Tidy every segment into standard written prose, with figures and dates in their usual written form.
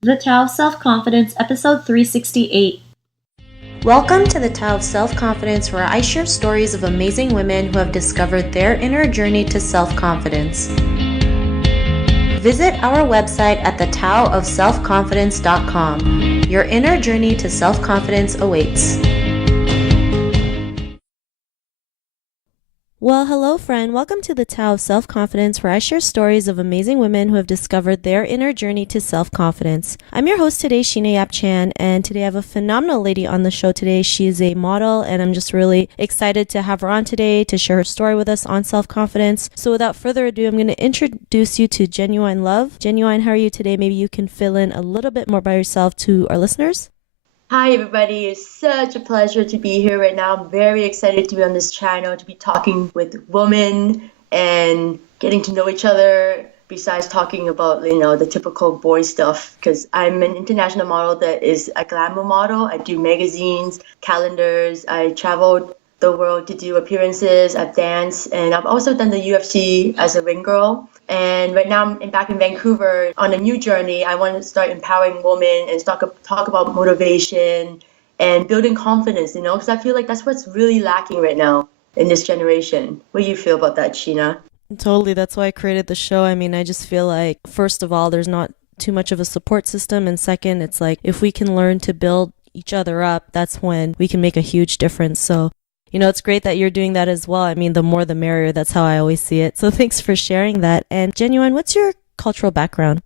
The Tao of Self-Confidence, episode 368. Welcome to the Tao of Self-Confidence, where I share stories of amazing women who have discovered their inner journey to self-confidence. Visit our website at thetaoofselfconfidence.com. Your inner journey to self-confidence awaits. Well, hello, friend. Welcome to the Tao of Self-Confidence, where I share stories of amazing women who have discovered their inner journey to self-confidence. I'm your host today, Sheena Yap Chan, and today I have a phenomenal lady on the show today. She is a model, and I'm just really excited to have her on today to share her story with us on self-confidence. So without further ado, I'm going to introduce you to Jenuine Love. Jenuine, how are you today? Maybe you can fill in a little bit more by yourself to our listeners. Hi, everybody. It's such a pleasure to be here right now. I'm very excited to be on this channel, to be talking with women and getting to know each other, besides talking about, the typical boy stuff, because I'm an international model that is a glamour model. I do magazines, calendars. I traveled the world to do appearances. I've danced, and I've also done the UFC as a ring girl. And right now I'm back in Vancouver on a new journey. I want to start empowering women and talk about motivation and building confidence, because I feel like that's what's really lacking right now in this generation. What do you feel about that, Sheena? Totally. That's why I created the show. I mean, I just feel like, first of all, there's not too much of a support system. And second, it's like if we can learn to build each other up, that's when we can make a huge difference. So, it's great that you're doing that as well. I mean, the more the merrier. That's how I always see it. So thanks for sharing that. And Jenuine, what's your cultural background?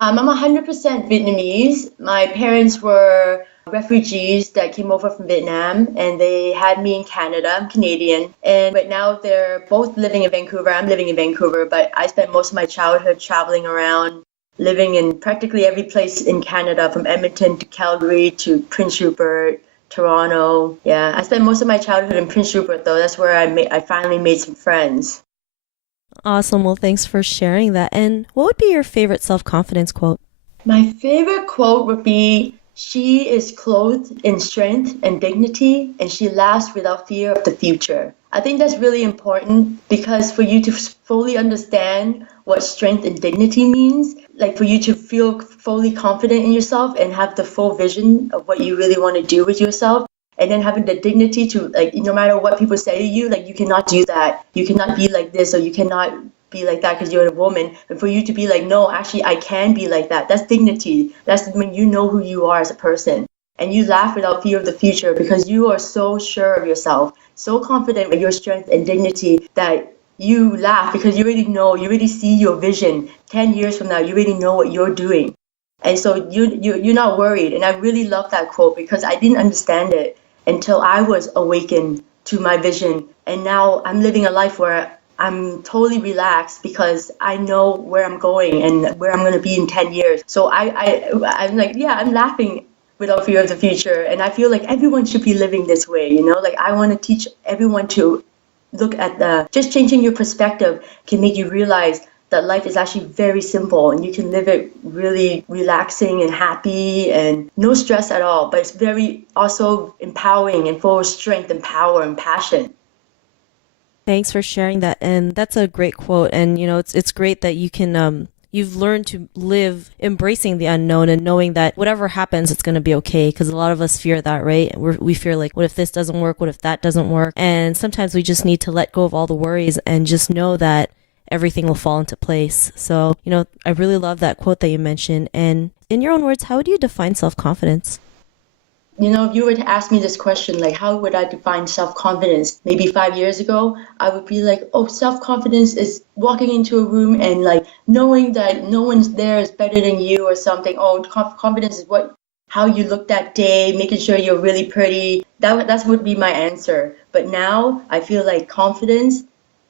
I'm 100% Vietnamese. My parents were refugees that came over from Vietnam, and they had me in Canada. I'm Canadian. And right now they're both living in Vancouver. I'm living in Vancouver, but I spent most of my childhood traveling around, living in practically every place in Canada, from Edmonton to Calgary to Prince Rupert, Toronto. Yeah, I spent most of my childhood in Prince Rupert, though. That's where I finally made some friends. Awesome. Well, thanks for sharing that. And what would be your favorite self-confidence quote? My favorite quote would be, "She is clothed in strength and dignity, and she laughs without fear of the future." I think that's really important, because for you to fully understand what strength and dignity means, like for you to feel fully confident in yourself and have the full vision of what you really want to do with yourself, and then having the dignity to, like, no matter what people say to you, like, you cannot do that, you cannot be like this, or you cannot be like that because you're a woman. And for you to be like, no, actually I can be like that, that's dignity. That's when you know who you are as a person, and you laugh without fear of the future, because you are so sure of yourself, so confident with your strength and dignity, that you laugh because you already know, you already see your vision 10 years from now, you already know what you're doing. And so you're not worried. And I really love that quote, because I didn't understand it until I was awakened to my vision. And now I'm living a life where I'm totally relaxed, because I know where I'm going and where I'm going to be in 10 years. So I'm like, yeah, I'm laughing without fear of the future. And I feel like everyone should be living this way, like I want to teach everyone to look at just changing your perspective can make you realize that life is actually very simple, and you can live it really relaxing and happy and no stress at all. But it's very also empowering and full of strength and power and passion. Thanks for sharing that. And that's a great quote. And, it's great that you've learned to live embracing the unknown and knowing that whatever happens, it's going to be okay. Because a lot of us fear that, right? We fear, like, what if this doesn't work? What if that doesn't work? And sometimes we just need to let go of all the worries and just know that everything will fall into place. So, I really love that quote that you mentioned. And in your own words, how would you define self-confidence? If you were to ask me this question, like, how would I define self-confidence? Maybe 5 years ago, I would be like, oh, self-confidence is walking into a room and, like, knowing that no one's there is better than you or something. Oh, confidence is how you look that day, making sure you're really pretty. That would be my answer. But now I feel like confidence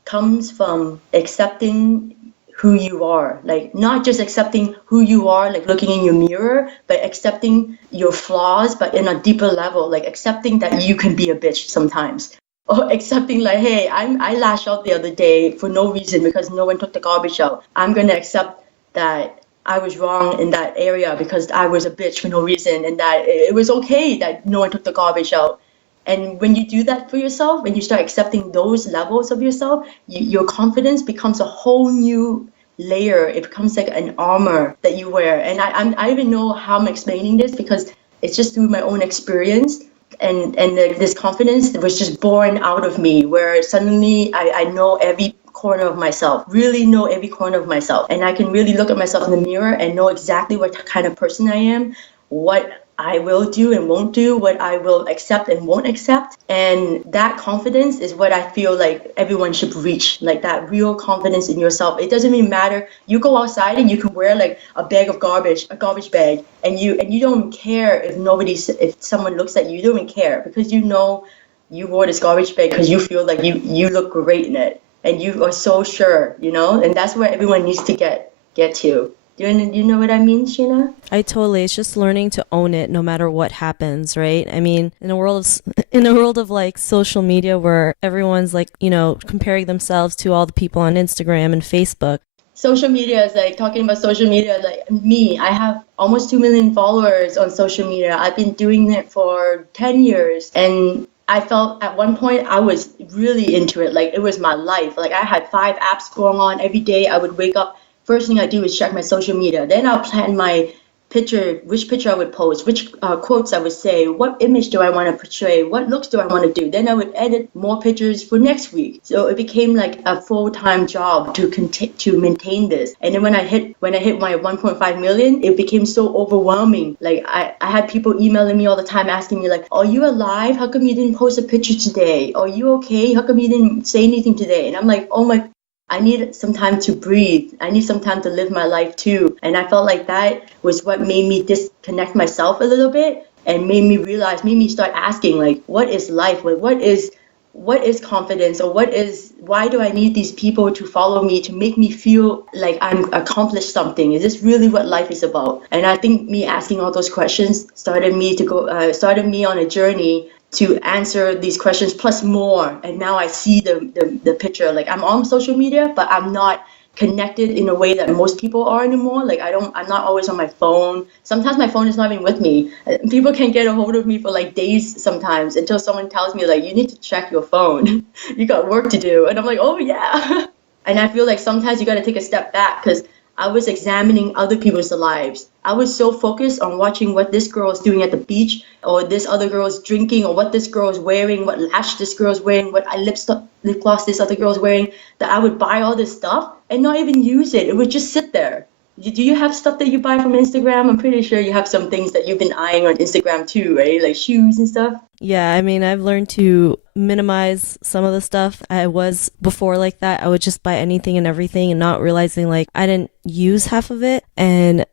comes from accepting who you are, like not just accepting who you are, like looking in your mirror, but accepting your flaws, but in a deeper level, like accepting that you can be a bitch sometimes, or accepting, like, hey, I lashed out the other day for no reason because no one took the garbage out. I'm gonna accept that I was wrong in that area because I was a bitch for no reason, and that it was okay that no one took the garbage out. And when you do that for yourself, when you start accepting those levels of yourself, your confidence becomes a whole new layer. It becomes like an armor that you wear. And I don't even know how I'm explaining this because it's just through my own experience. And this confidence was just born out of me, where suddenly I know every corner of myself, really know every corner of myself. And I can really look at myself in the mirror and know exactly what kind of person I am, what I will do and won't do, what I will accept and won't accept. And that confidence is what I feel like everyone should reach, like that real confidence in yourself. It doesn't even matter. You go outside and you can wear like a bag of garbage, a garbage bag, and you don't care if someone looks at you. You don't even care because you know you wore this garbage bag because you feel like you look great in it and you are so sure, and that's where everyone needs to get to. You know what I mean, Sheena? It's just learning to own it no matter what happens, right? I mean, in a world of like social media where everyone's like, comparing themselves to all the people on Instagram and Facebook. Social media is like, talking about social media, like me, I have almost 2 million followers on social media. I've been doing it for 10 years and I felt at one point I was really into it. Like it was my life. Like I had 5 apps going on every day. I would wake up. First thing I do is check my social media. Then I'll plan my picture, which picture I would post, which quotes I would say, what image do I want to portray, what looks do I want to do. Then I would edit more pictures for next week. So it became like a full-time job to maintain this. And then when I hit my 1.5 million, it became so overwhelming. Like I had people emailing me all the time asking me like, are you alive? How come you didn't post a picture today? Are you okay? How come you didn't say anything today? And I'm like, oh my, I need some time to breathe. I need some time to live my life too. And I felt like that was what made me disconnect myself a little bit and made me start asking like, what is life? Like, what is confidence, or why do I need these people to follow me to make me feel like I'm accomplished something? Is this really what life is about? And I think me asking all those questions started me on a journey to answer these questions plus more. And now I see the picture. Like I'm on social media, but I'm not connected in a way that most people are anymore. Like I'm not always on my phone. Sometimes my phone is not even with me. People can get a hold of me for like days sometimes until someone tells me like, you need to check your phone. You got work to do. And I'm like, oh yeah. And I feel like sometimes you got to take a step back because I was examining other people's lives. I was so focused on watching what this girl is doing at the beach, or this other girl is drinking, or what this girl is wearing, what lash this girl is wearing, what lip gloss this other girl is wearing, that I would buy all this stuff and not even use it. It would just sit there. Do you have stuff that you buy from Instagram? I'm pretty sure you have some things that you've been eyeing on Instagram too, right? Like shoes and stuff. Yeah, I mean, I've learned to minimize some of the stuff. I was before like that. I would just buy anything and everything and not realizing like I didn't use half of it. And,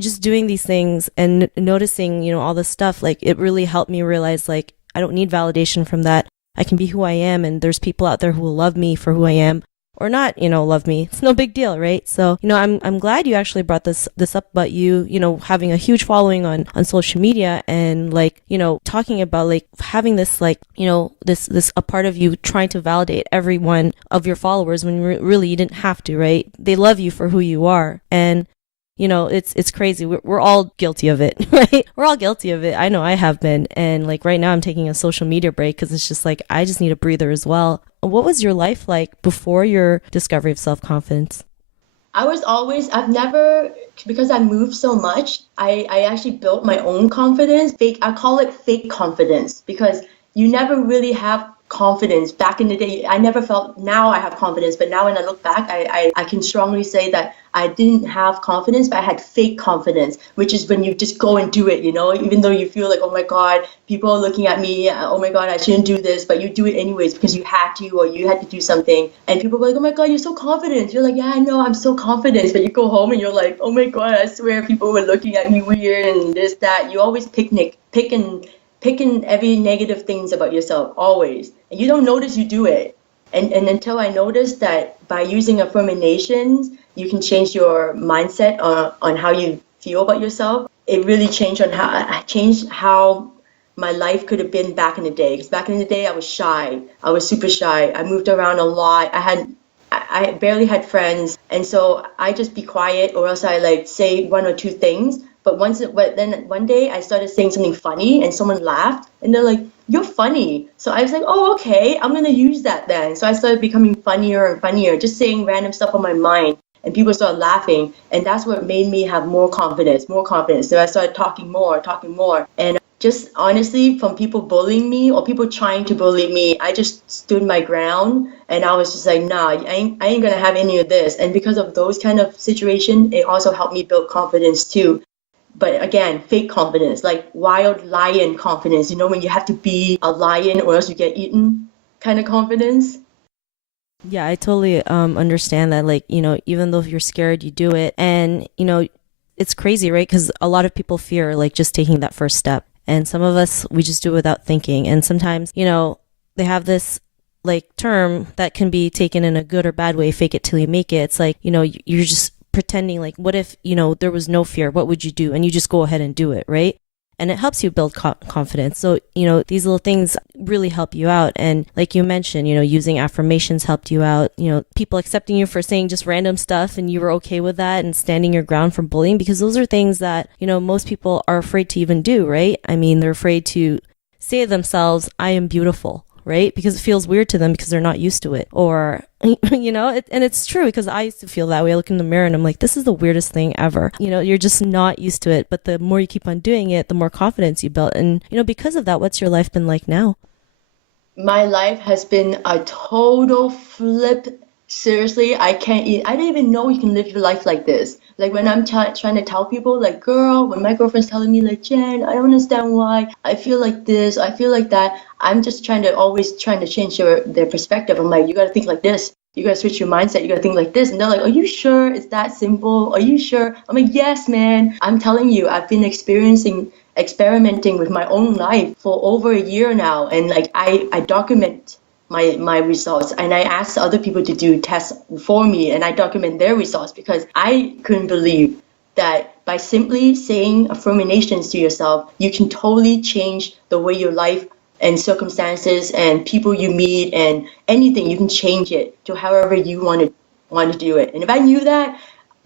just doing these things and noticing, all this stuff, like it really helped me realize like I don't need validation from that. I can be who I am, and there's people out there who will love me for who I am. Or not, love me. It's no big deal, right? So, I'm glad you actually brought this up about you, having a huge following on social media and like, talking about like having this like, this a part of you trying to validate every one of your followers when really you didn't have to, right? They love you for who you are. And it's crazy. We're all guilty of it, right? We're all guilty of it. I know I have been. And like right now I'm taking a social media break because it's just like, I just need a breather as well. What was your life like before your discovery of self-confidence? I've never, because I moved so much, I actually built my own confidence. I call it fake confidence because you never really have confidence. Back in the day, I never felt, now I have confidence, but now when I look back, I can strongly say that I didn't have confidence, but I had fake confidence, which is when you just go and do it, even though you feel like, oh my God, people are looking at me, oh my God, I shouldn't do this, but you do it anyways because you had to, or you had to do something. And people go like, oh my God, you're so confident. You're like, yeah, I know, I'm so confident. But you go home and you're like, oh my God, I swear people were looking at me weird and this, that. You always picking every negative things about yourself, always. And you don't notice you do it. And until I noticed that by using affirmations, you can change your mindset on how you feel about yourself. It really changed how my life could have been back in the day. Because back in the day, I was shy. I was super shy. I moved around a lot. I barely had friends. And so I just be quiet, or else I like say one or two things. But then one day I started saying something funny and someone laughed and they're like, you're funny. So I was like, oh, okay, I'm going to use that then. So I started becoming funnier and funnier, just saying random stuff on my mind. and people started laughing. And that's what made me have more confidence, more confidence. So I started talking more. And just honestly, from people bullying me or people trying to bully me, I just stood my ground and I was just like, nah, I ain't gonna have any of this. And because of those kind of situation, it also helped me build confidence too. But again, fake confidence, like wild lion confidence, when you have to be a lion or else you get eaten kind of confidence. Yeah, I totally understand that. Like, even though if you're scared, you do it. And, it's crazy, right? Because a lot of people fear like just taking that first step. And some of us, we just do it without thinking. And sometimes, they have this like term that can be taken in a good or bad way, fake it till you make it. It's like, you're just pretending like, what if, there was no fear? What would you do? And you just go ahead and do it, right? And it helps you build confidence. So, these little things really help you out. And like you mentioned, using affirmations helped you out, people accepting you for saying just random stuff and you were okay with that and standing your ground from bullying, because those are things that, most people are afraid to even do, right? I mean, they're afraid to say to themselves, I am beautiful, right? Because it feels weird to them because they're not used to it. Or, and it's true because I used to feel that way. I look in the mirror and I'm like, this is the weirdest thing ever. You're just not used to it. But the more you keep on doing it, the more confidence you build. And, because of that, what's your life been like now? My life has been a total flip. Seriously, I didn't even know you can live your life like this. Like when I'm trying to tell people, like, girl, when my girlfriend's telling me, like, Jen, I don't understand why I feel like this, I feel like that. I'm just always trying to change their perspective. I'm like, you got to think like this. You got to switch your mindset. You got to think like this. And they're like, are you sure it's that simple? Are you sure? I'm like, yes, man. I'm telling you, I've been experimenting with my own life for over a year now. And like, I document my results, and I asked other people to do tests for me, and I document their results because I couldn't believe that by simply saying affirmations to yourself, you can totally change the way your life and circumstances and people you meet and anything, you can change it to however you want to do it. And if I knew that,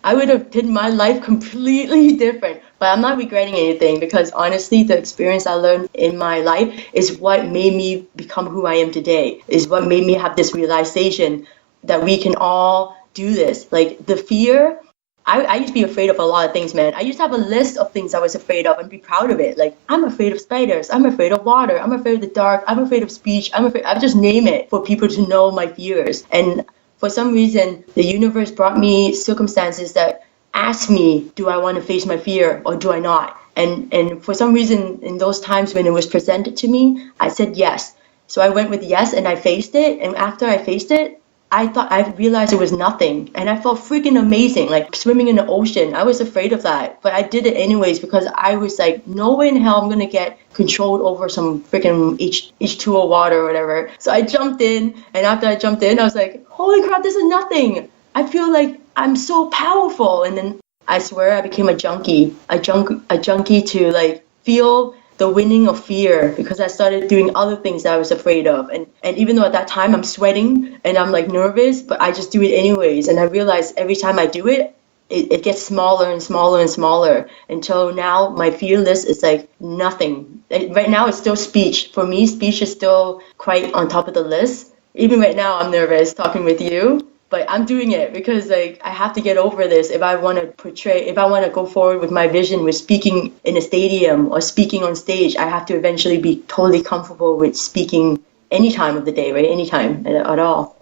I would have did my life completely different. But I'm not regretting anything because honestly, the experience I learned in my life is what made me become who I am today, is what made me have this realization that we can all do this. Like the fear, I used to be afraid of a lot of things, man. I used to have a list of things I was afraid of and be proud of it. Like, I'm afraid of spiders. I'm afraid of water. I'm afraid of the dark. I'm afraid of speech. I would just name it for people to know my fears. And for some reason, the universe brought me circumstances that asked me, do I want to face my fear or do I not? And for some reason, in those times when it was presented to me, I said yes. So I went with yes and I faced it. And after I faced it, I realized it was nothing. And I felt freaking amazing, like swimming in the ocean. I was afraid of that, but I did it anyways because I was like, no way in hell I'm going to get controlled over some freaking H2O water or whatever. So I jumped in, and after I jumped in, I was like, holy crap, this is nothing. I feel like I'm so powerful. And then I swear I became a junkie to like feel the winning of fear because I started doing other things that I was afraid of. And even though at that time I'm sweating and I'm like nervous, but I just do it anyways. And I realize every time I do it, it gets smaller and smaller and smaller until now my fear list is like nothing. Right now it's still speech. For me, speech is still quite on top of the list. Even right now I'm nervous talking with you. But I'm doing it because like I have to get over this if I want to go forward with my vision with speaking in a stadium or speaking on stage. I have to eventually be totally comfortable with speaking any time of the day, right? Anytime at all.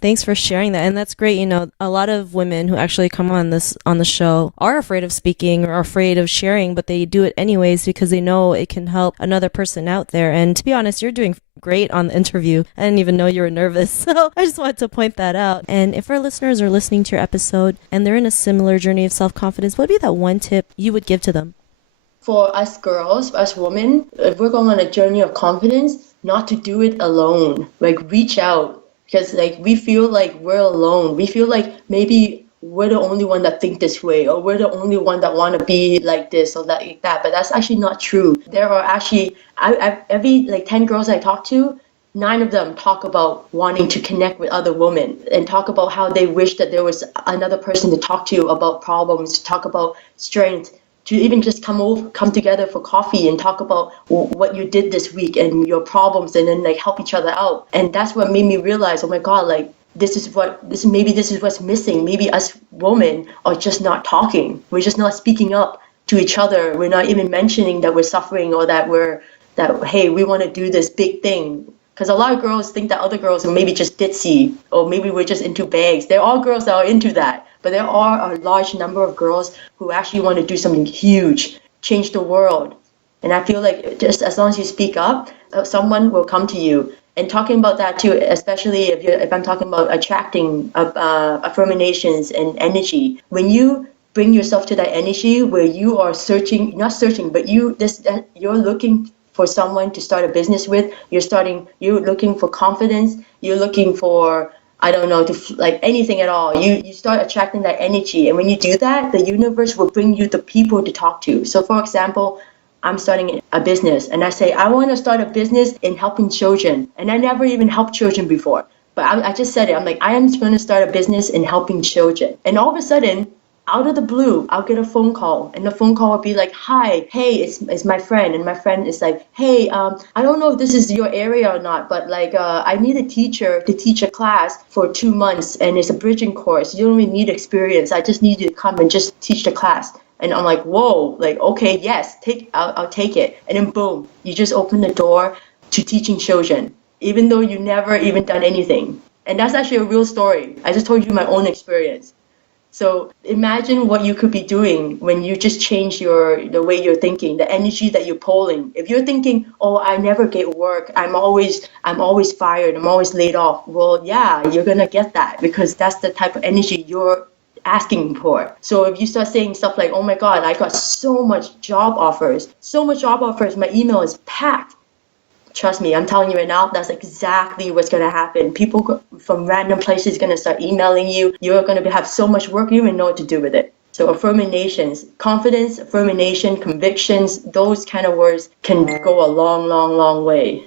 Thanks for sharing that. And that's great. A lot of women who actually come on the show are afraid of speaking or afraid of sharing, but they do it anyways because they know it can help another person out there. And to be honest, you're doing great on the interview. I didn't even know you were nervous. So I just wanted to point that out. And if our listeners are listening to your episode and they're in a similar journey of self-confidence, what would be that one tip you would give to them? For us girls, us women, if we're going on a journey of confidence, not to do it alone. Like reach out. Because like we feel like we're alone. We feel like maybe we're the only one that think this way, or we're the only one that want to be like this or that, like that. But that's actually not true. There are actually every like 10 girls I talk to, 9 of them talk about wanting to connect with other women and talk about how they wish that there was another person to talk to about problems, to talk about strength, to even just come together for coffee and talk about what you did this week and your problems, and then like help each other out. And that's what made me realize, oh my God, like maybe this is what's missing. Maybe us women are just not talking. We're just not speaking up to each other. We're not even mentioning that we're suffering or that hey, we want to do this big thing. Because a lot of girls think that other girls are maybe just ditzy, or maybe we're just into bags. There are girls that are into that, but there are a large number of girls who actually want to do something huge, change the world. And I feel like just as long as you speak up, someone will come to you. And talking about that too, especially if I'm talking about attracting affirmations and energy, when you bring yourself to that energy where you are not searching, but you're looking for someone to start a business with, you're looking for confidence, you're looking for, I don't know, like anything at all. You start attracting that energy. And when you do that, the universe will bring you the people to talk to. So for example, I'm starting a business and I say, I want to start a business in helping children. And I never even helped children before. But I just said it. I'm like, I am going to start a business in helping children. And all of a sudden, out of the blue, I'll get a phone call. And the phone call will be like, hi, hey, it's my friend. And my friend is like, hey, I don't know if this is your area or not, but like I need a teacher to teach a class for 2 months. And it's a bridging course. You don't really need experience. I just need you to come and just teach the class. And I'm like, whoa, like, okay, yes, I'll take it. And then boom, you just open the door to teaching children, even though you never even done anything. And that's actually a real story. I just told you my own experience. So imagine what you could be doing when you just change the way you're thinking, the energy that you're pulling. If you're thinking, oh, I never get work, I'm always fired, I'm always laid off. Well, yeah, you're gonna get that because that's the type of energy you're asking for. So if you start saying stuff like, oh my God, I got so much job offers, my email is packed. Trust me, I'm telling you right now, that's exactly what's going to happen. People from random places are going to start emailing you. You're going to have so much work, you don't even know what to do with it. So affirmations, confidence, affirmation, convictions, those kind of words can go a long, long, long way.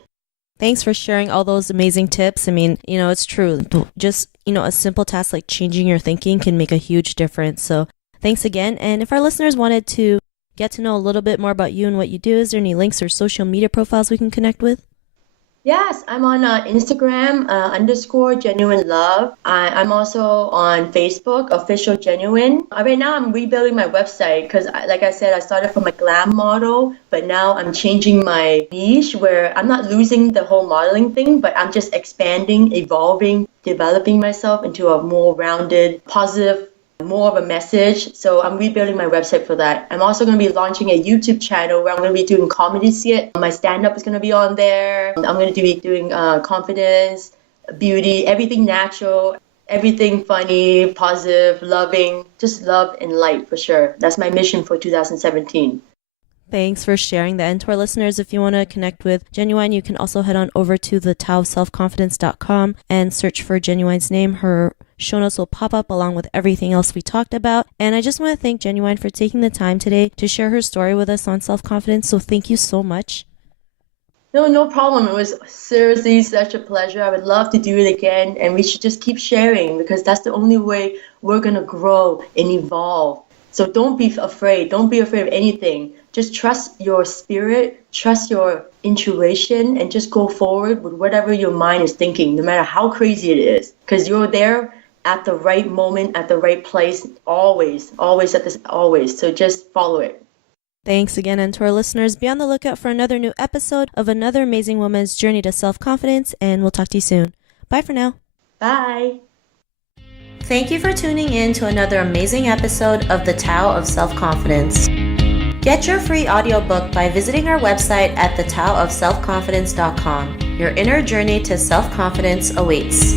Thanks for sharing all those amazing tips. I mean, it's true. Just, a simple task like changing your thinking can make a huge difference. So thanks again. And if our listeners wanted to get to know a little bit more about you and what you do, is there any links or social media profiles we can connect with? Yes, I'm on Instagram _ Jenuine Love. I'm also on Facebook, official Jenuine. Right now, I'm rebuilding my website because, like I said, I started from a glam model, but now I'm changing my niche where I'm not losing the whole modeling thing, but I'm just expanding, evolving, developing myself into a more rounded, positive, more of a message. So I'm rebuilding my website for that. I'm also going to be launching a YouTube channel where I'm going to be doing comedy skit. My stand-up is going to be on there. I'm going to be doing confidence, beauty, everything natural, everything funny, positive, loving, just love and light for sure. That's my mission for 2017. Thanks for sharing that. And to our listeners, if you want to connect with Jenuine, you can also head on over to the taoofselfconfidence.com and search for Jenuine's name. Her show notes will pop up along with everything else we talked about. And I just want to thank Jenuine for taking the time today to share her story with us on self-confidence. So thank you so much. No problem. It was seriously such a pleasure. I would love to do it again. And we should just keep sharing because that's the only way we're going to grow and evolve. So don't be afraid. Don't be afraid of anything. Just trust your spirit, trust your intuition, and just go forward with whatever your mind is thinking, no matter how crazy it is. Because you're there at the right moment, at the right place, always. So just follow it. Thanks again, and to our listeners, be on the lookout for another new episode of another amazing woman's journey to self-confidence, and we'll talk to you soon. Bye for now. Bye. Thank you for tuning in to another amazing episode of The Tao of Self-Confidence. Get your free audiobook by visiting our website at thetaoofselfconfidence.com. Your inner journey to self-confidence awaits.